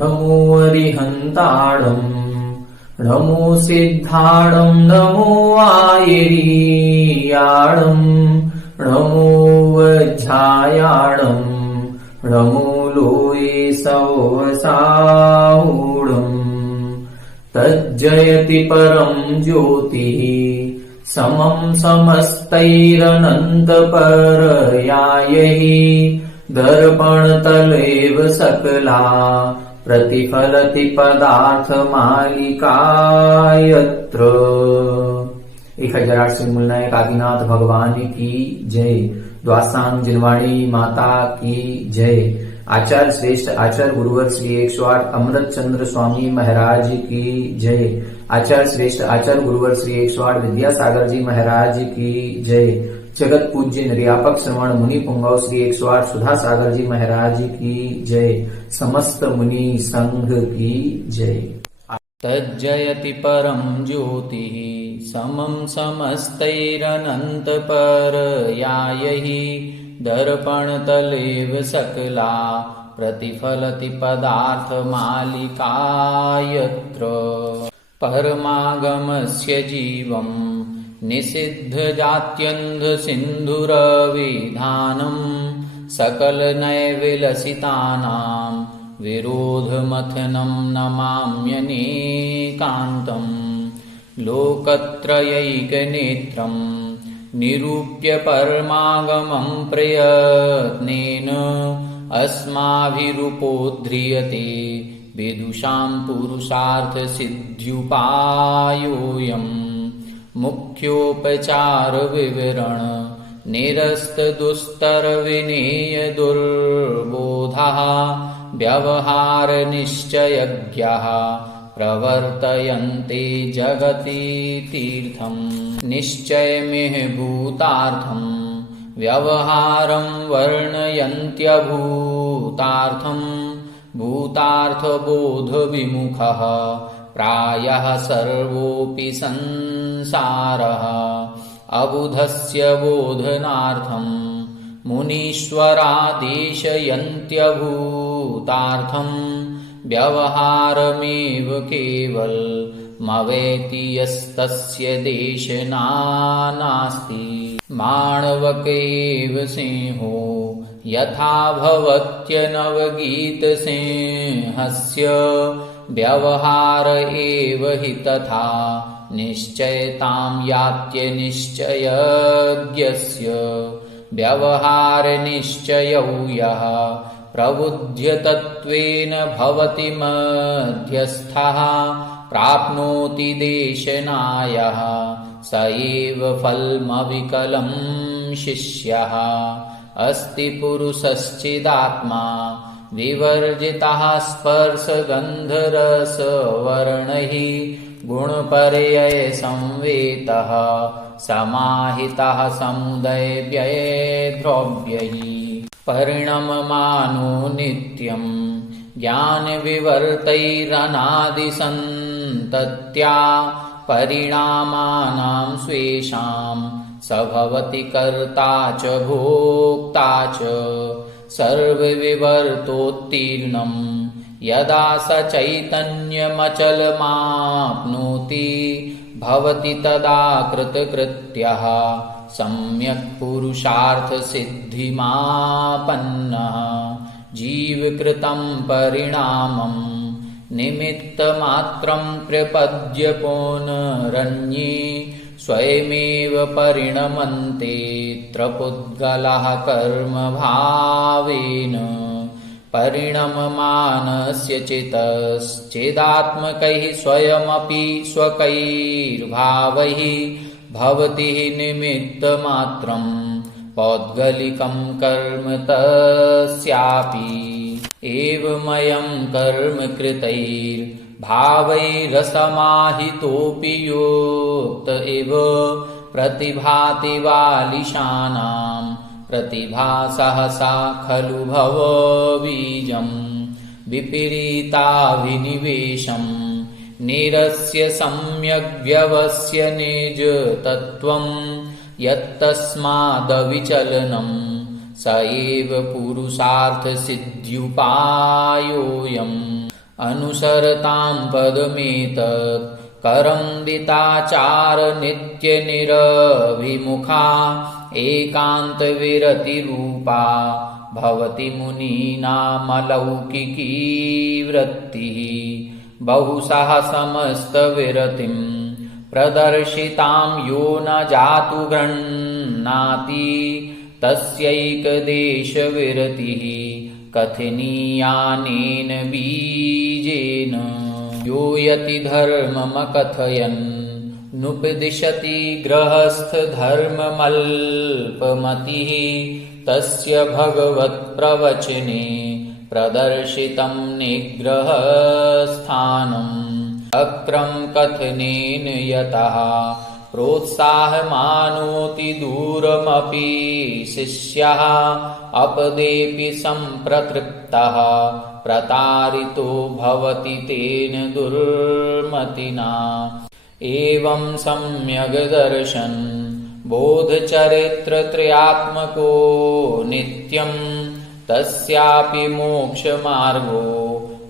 नमो अरिहन्ताणम् नमो सिद्धाणम् नमो आयरीयाणम् नमो वज्झायाणम् नमो लोये सवसाहुणम् तज्जयति परम् ज्योतिः समम् समस्तैरनन्तपरयायै दर्पणतलेव सकला प्रतिफलति पदार्थमालिका यत्र। 1008 मूलनायक आदिनाथ भगवान की जय। द्वासांग जिनवाणी माता की जय। आचार्य श्रेष्ठ आचार्य गुरुवर श्री 108 अमृत चंद्र स्वामी महाराज की जय। आचार्य श्रेष्ठ आचार्य गुरुवर श्री 108 विद्यासागर जी महाराज की जय। जगत पूज्य निर्यापक श्रवण मुनि पुंगव श्री 108 सुधा सागर जी महाराज की जय। समस्त मुनि संघ की जय। तज्जयति परम ज्योतिः समं समस्तैरनन्तपरयायै दर्पणतलेव सकला प्रतिफलति पदार्थमालिका यत्र। परमागमस्य जीवम् निषिद्धजात्यन्धसिन्धुरविधानम् सकलनैर्विलसितानां विरोधमथनं नमाम्यनेकान्तम्। लोकत्रयैकनेत्रं निरूप्य परमागमं प्रयत्नेन अस्माभिरुपोद्ध्रियते विदुषां पुरुषार्थसिद्ध्युपायोऽयम्। मुख्योपचार विवरण निरस्तदुस्तर विनेय दुर्बोधः व्यवहार निश्चयज्ञः प्रवर्तयन्ते जगति तीर्थम्। निश्चयमिह भूतार्थम् व्यवहारं वर्णयन्त्यभूतार्थम्। भूतार्थबोधविमुखः प्रायः सर्वोऽपि संसारः। अबुधस्य बोधनार्थम् मुनीश्वरादेशयन्त्यभूतार्थम्। व्यवहारमेव केवलमवेति यस्तस्य देशना नास्ति। माणवकेव सिंहो यथा भवत्यनवगीतसिंहस्य व्यवहार एव हि तथा निश्चयतां यात्यनिश्चयज्ञस्य। व्यवहार निश्चयौ यः प्रबुध्यतत्त्वेन भवति मध्यस्थः प्राप्नोति देशनायः स एव फलमविकलं शिष्यः। अस्ति पुरुषश्चिदात्मा विवर्जितः स्पर्शगन्धरसवर्णैः गुणपर्यय संवेतः समाहितः समुदयव्ययद्रव्यैः। परिणममानो नित्यं ज्ञानविवर्तैरनादिसन्तत्या परिणामानां स्वेषां स भवति कर्ता च भोक्ता च। सर्वविवर्तोत्तीर्णं यदा स चैतन्यमचलमाप्नोति भवति तदा कृतकृत्यः सम्यक् पुरुषार्थसिद्धिमापन्नः। जीवकृतं परिणामं निमित्तमात्रं प्रपद्य पुनरन्ये स्वयमेव परिणमन्तेऽत्र पुद्गलः कर्मभावेन। परिणममानस्य चितश्चेदात्मकैः स्वयमपि स्वकैर्भावैः भवति निमित्तमात्रं पौद्गलिकं कर्म तस्यापि। एवमयं कर्म कृतैर्भावैरसमाहितोऽपि योक्त इव प्रतिभाति बालिशानां प्रतिभा सहसा खलु भवबीजम्। विपरीताभिनिवेशं निरस्य सम्यग्व्यवस्य निजतत्त्वं यत्तस्मादविचलनं स एव पुरुषार्थसिद्ध्युपायोऽयम्। अनुसरतां पदमेतत् करन्दिताचार नित्यनिरभिमुखा एकान्तविरतिरूपा भवति मुनीनामलौकिकी वृत्तिः बहुशः समस्तविरतिं प्रदर्शितां यो न जातु गृह्णाति तस्यैकदेशविरतिः कथनीयानेन बीजेन यो यति धर्ममकथयन् नुपदिशति गृहस्थधर्ममल्पमतिः तस्य भगवत्प्रवचने प्रदर्शितं निग्रहस्थानम् अक्रम कथनेन यतः प्रोत्साहमानोति दूरमपि शिष्यः अपदेपि सम्प्रतृप्तः प्रतारितो भवति तेन दुर्मतिना एवं सम्यग् दर्शन बोधचरित्रत्रयात्मको नित्यं तस्यापि मोक्षमार्गो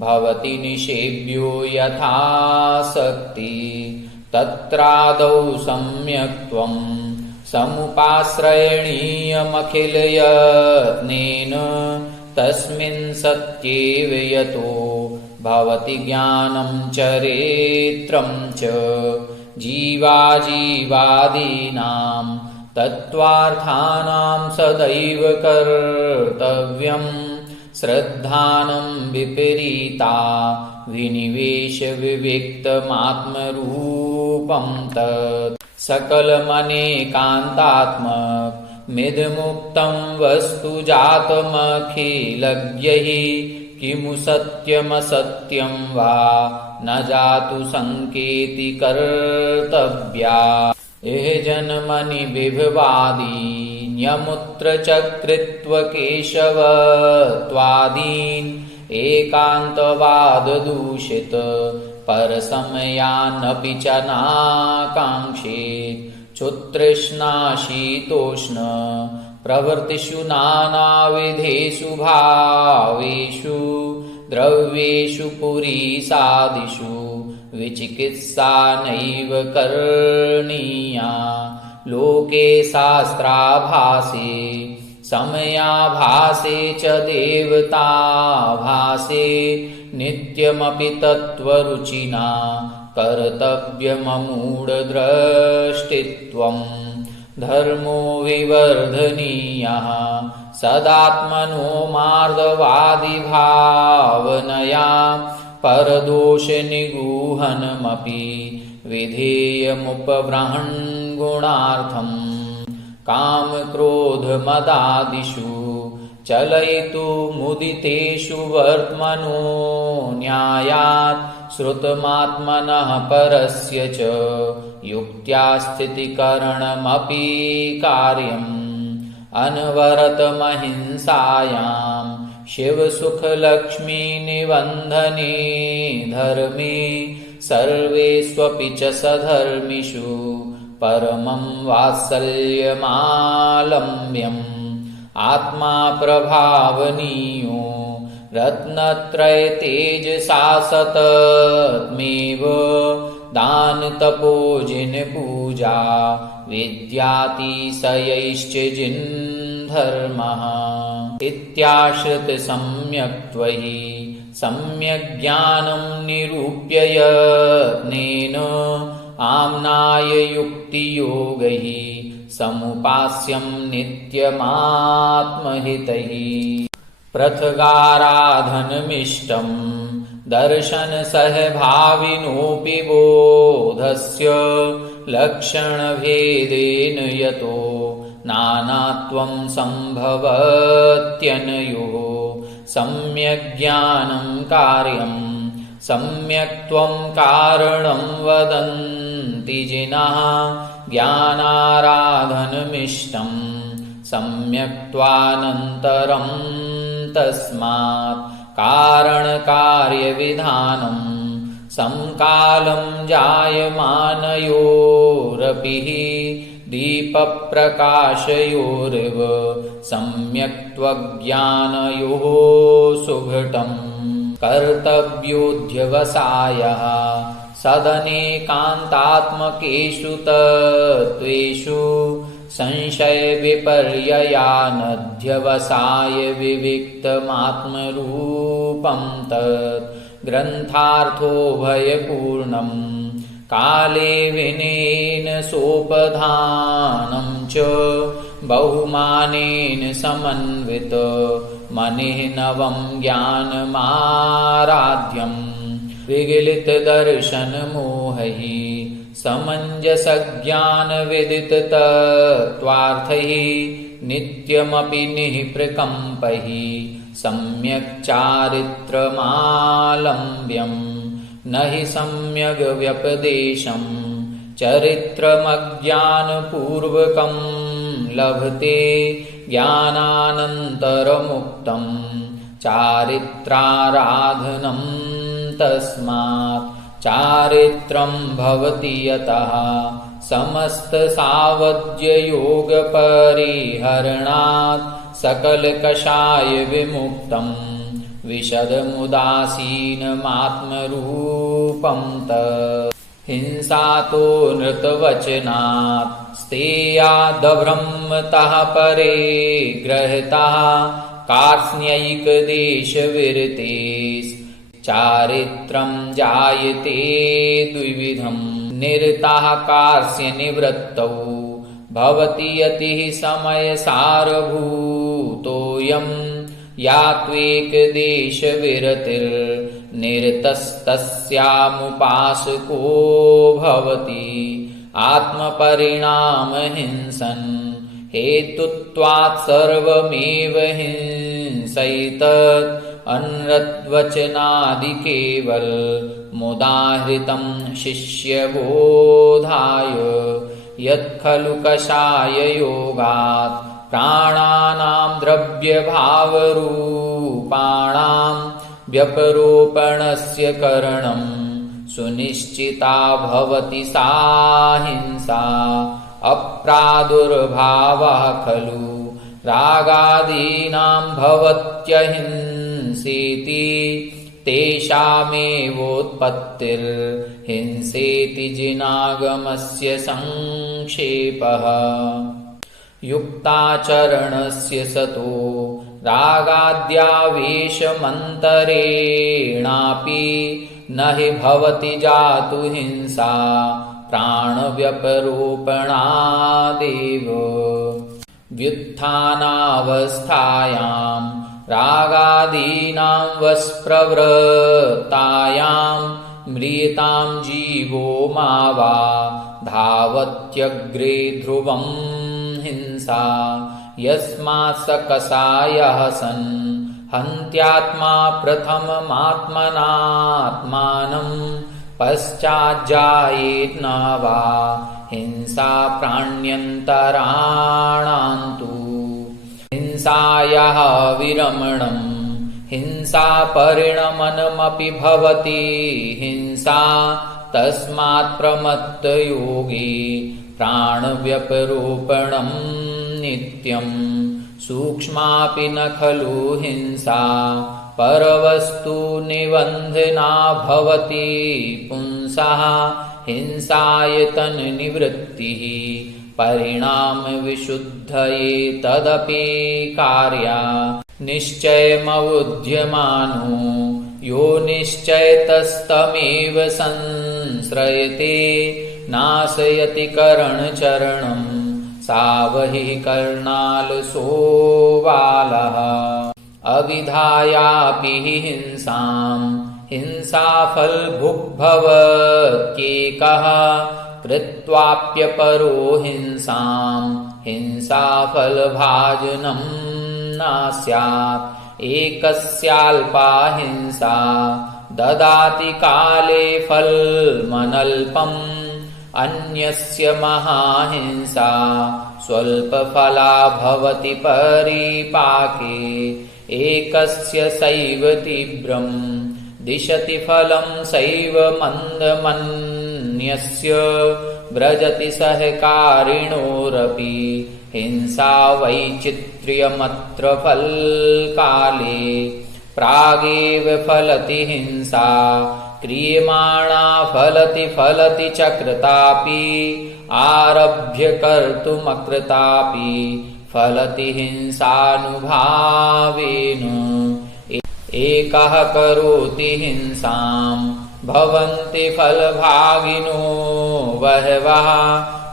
भवति निषेव्यो यथाशक्ति तत्रादौ सम्यक्त्वं समुपाश्रयणीयमखिलयत्नेन तस्मिन् सत्येव यतो भवति ज्ञानं चरित्रं च जीवाजीवादीनां तत्त्वार्थानां सदैव कर्तव्यम् श्रद्धानं विपरीता विनिवेश विविक्तमात्मरूपं तत् सकलमनेकान्तात्ममिदमुक्तं वस्तु जातमखिलज्ञैः किमु सत्यमसत्यं वा न जातु संकेति कर्तव्या एह जन्मनि बिभवादीन्यमुत्र चक्रित्व केशवत्वादीन् एकान्तवाददूषित परसमयानपि च नाकाङ्क्षेत् क्षुत्तृष्णाशीतोष्ण प्रवृत्तिषु नानाविधेषु भावेषु द्रव्येषु पुरीसादिषु विचिकित्सा नैव करणीया लोके शास्त्राभासे समयाभासे च देवताभासे नित्यमपि तत्त्वरुचिना कर्तव्यममूढद्रष्टित्वम् धर्मो विवर्धनीयः सदात्मनो मार्दवादिभावनया परदोषनिगूहनमपि विधेयमुपब्रह्मन् गुणार्थम् कामक्रोधमदादिषु चलयितुमुदितेषु वर्त्मनो न्यायात् श्रुतमात्मनः परस्य च युक्त्या स्थितिकरणमपि कार्यम् अनवरतमहिंसायां शिवसुखलक्ष्मीनिबन्धने धर्मे सर्वेष्वपि च सधर्मिषु परमं वात्सल्यमालम्ब्यम् आत्मा प्रभावनीयो रत्नत्रयतेजसा सततमेव दानतपोजिनपूजा विद्यातिशयैश्च जिन्धर्मः इत्याश्रितसम्यक्त्वयि सम्यग्ज्ञानं निरूप्य यत्नेन आम्नाय युक्तियोगैः समुपास्यं नित्यमात्महितैः पृथगाराधनमिष्टं दर्शनसहभाविनोऽपि बोधस्य लक्षणभेदेन यतो नानात्वं सम्भवत्यनयोः सम्यग्ज्ञानं कार्यं सम्यक्त्वं कारणं वदन्ति जिनः ज्ञानाराधनमिष्टं सम्यक्त्वानन्तरं तस्मात् कारणकार्यविधानं समकालं जायमानयोरपि दीपप्रकाशयोरिव सम्यक्त्वज्ञानयोः सुघटम् कर्तव्योऽध्यवसायः सदनेकान्तात्मकेषु तत्त्वेषु संशयविपर्ययानध्यवसाय विविक्तमात्मरूपं तत् ग्रन्थार्थो भयपूर्णम् काले विनेन सोपधानं च बहुमानेन समन्वित मनिः नवं ज्ञानमाराध्यम् विगलित दर्शन मोहैः समञ्जसज्ञानविदित तत्त्वार्थैः नित्यमपि निःप्रकम्पैः सम्यक् चारित्रमालम्ब्यम् न हि सम्यग् व्यपदेशं चरित्रमज्ञानपूर्वकं लभते ज्ञानानन्तरमुक्तं चारित्राराधनं तस्मात् चारित्रं भवति यतः समस्तसावज्ययोगपरिहरणात् सकलकषाय विमुक्तम् विशदमुदासीनमात्मरूपं तत् हिंसातो नृतवचनात् स्तेयादभ्रमतः परे ग्रहितः कार्ष्ण्यैकदेशविरतेस् चारित्रं जायते द्विविधम् निरतः कार्ष्ण्यनिवृत्तौ भवति यतिः समयसारभूतोऽयम् यात्वेकदेशविरतिर्निरतस्तस्यामुपासको भवति आत्मपरिणामहिंसन् हेतुत्वात् सर्वमेव हिंसैतत् अनृतवचनादिकेवल मुदाहृतं शिष्यबोधाय यत्खलु कषाय योगात् प्राणानां द्रव्यभावरूपाणां व्यपरोपणस्य करणं सुनिश्चिता भवति सा हिंसा अप्रादुर्भावः खलु रागादीनां भवत्यहिंसेति तेषामेवोत्पत्तिर्हिंसेति जिनागमस्य संक्षेपः युक्ताचरणस्य सतो रागाद्यावेशमन्तरेणापि न हि भवति जातु हिंसा प्राणव्यपरोपणादेव व्युत्थानावस्थायां रागादीनां वस्प्रवृत्तायां म्रियतां जीवो मा वा धावत्यग्रे ध्रुवं हिंसा यस्मात् स कषायः सन् हन्त्यात्मा प्रथममात्मनात्मानं पश्चाज्जायेत् न वा हिंसा प्राण्यन्तराणान्तु हिंसायाः विरमणम् हिंसा परिणमनमपि भवति हिंसा तस्मात् प्रमत्तयोगी प्राणव्यपरोपणं नित्यं सूक्ष्मापि न खलु हिंसा परवस्तु निबन्धना भवति पुंसः हिंसायतन निवृत्तिः परिणाम विशुद्धये तदपि कार्या निश्चयमवुध्यमानो यो निश्चयतस्तमेव संश्रयते नाशयति करणचरणं सावहि कर्णालसो बालः अविधायापि हिंसां हिंसाफलभुग्भवत्येकः कृत्वाप्यपरो हिंसां हिंसाफलभाजनं न स्यात् एकस्याल्पा हिंसा ददाति काले फलमनल्पम् अन्यस्य महाहिंसा स्वल्पफला भवति परिपाके एकस्य सैव तीव्रं दिशति फलं सैव मन्दमन्यस्य व्रजति सहकारिणोरपि हिंसा वैचित्र्यमत्र फलकाले प्रागेव फलति हिंसा क्रियमाणा फलति चक्रतापि आरभ्य कर्तुमकृतापि फलति हिंसानुभावेन एकः करोति हिंसां भवन्ति फलभागिनो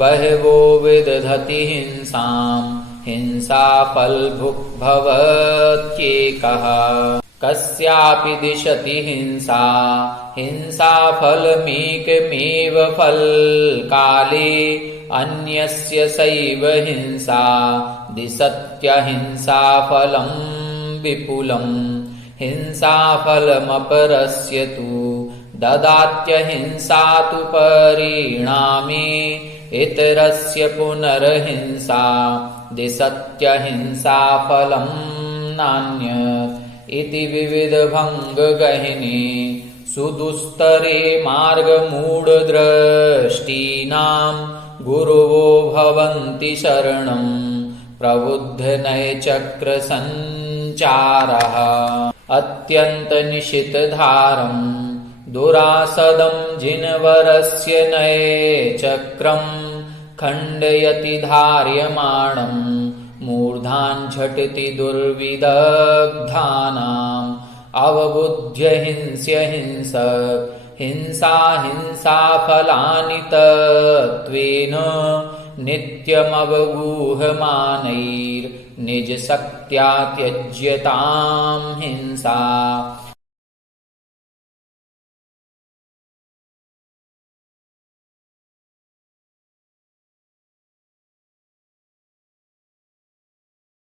बहवो विदधति हिंसां हिंसा फलभुक् भवत्येकः कस्यापि दिशति हिंसा फलमेकमेव फलकाले अन्यस्य सैव हिंसा दिशत्यहिंसा फलं विपुलम् हिंसा फलमपरस्य तु ददात्यहिंसा तु परिणामे इतरस्य पुनर्हिंसा दिशत्यहिंसा फलं नान्यत् इति विविधभङ्गगहिने सुदुस्तरे मार्गमूढदृष्टीनां गुरवो भवन्ति शरणं प्रबुद्धनयचक्रसञ्चारः अत्यन्तनिशितधारं दुरासदं जिनवरस्य नयचक्रं खण्डयति धार्यमाणं मूर्धान् झटिति दुर्विदग्धानाम् अवबुध्य हिंसा फलानि तत्त्वेन नित्यमवगूहमानैर्निजशक्त्या त्यज्यतां हिंसा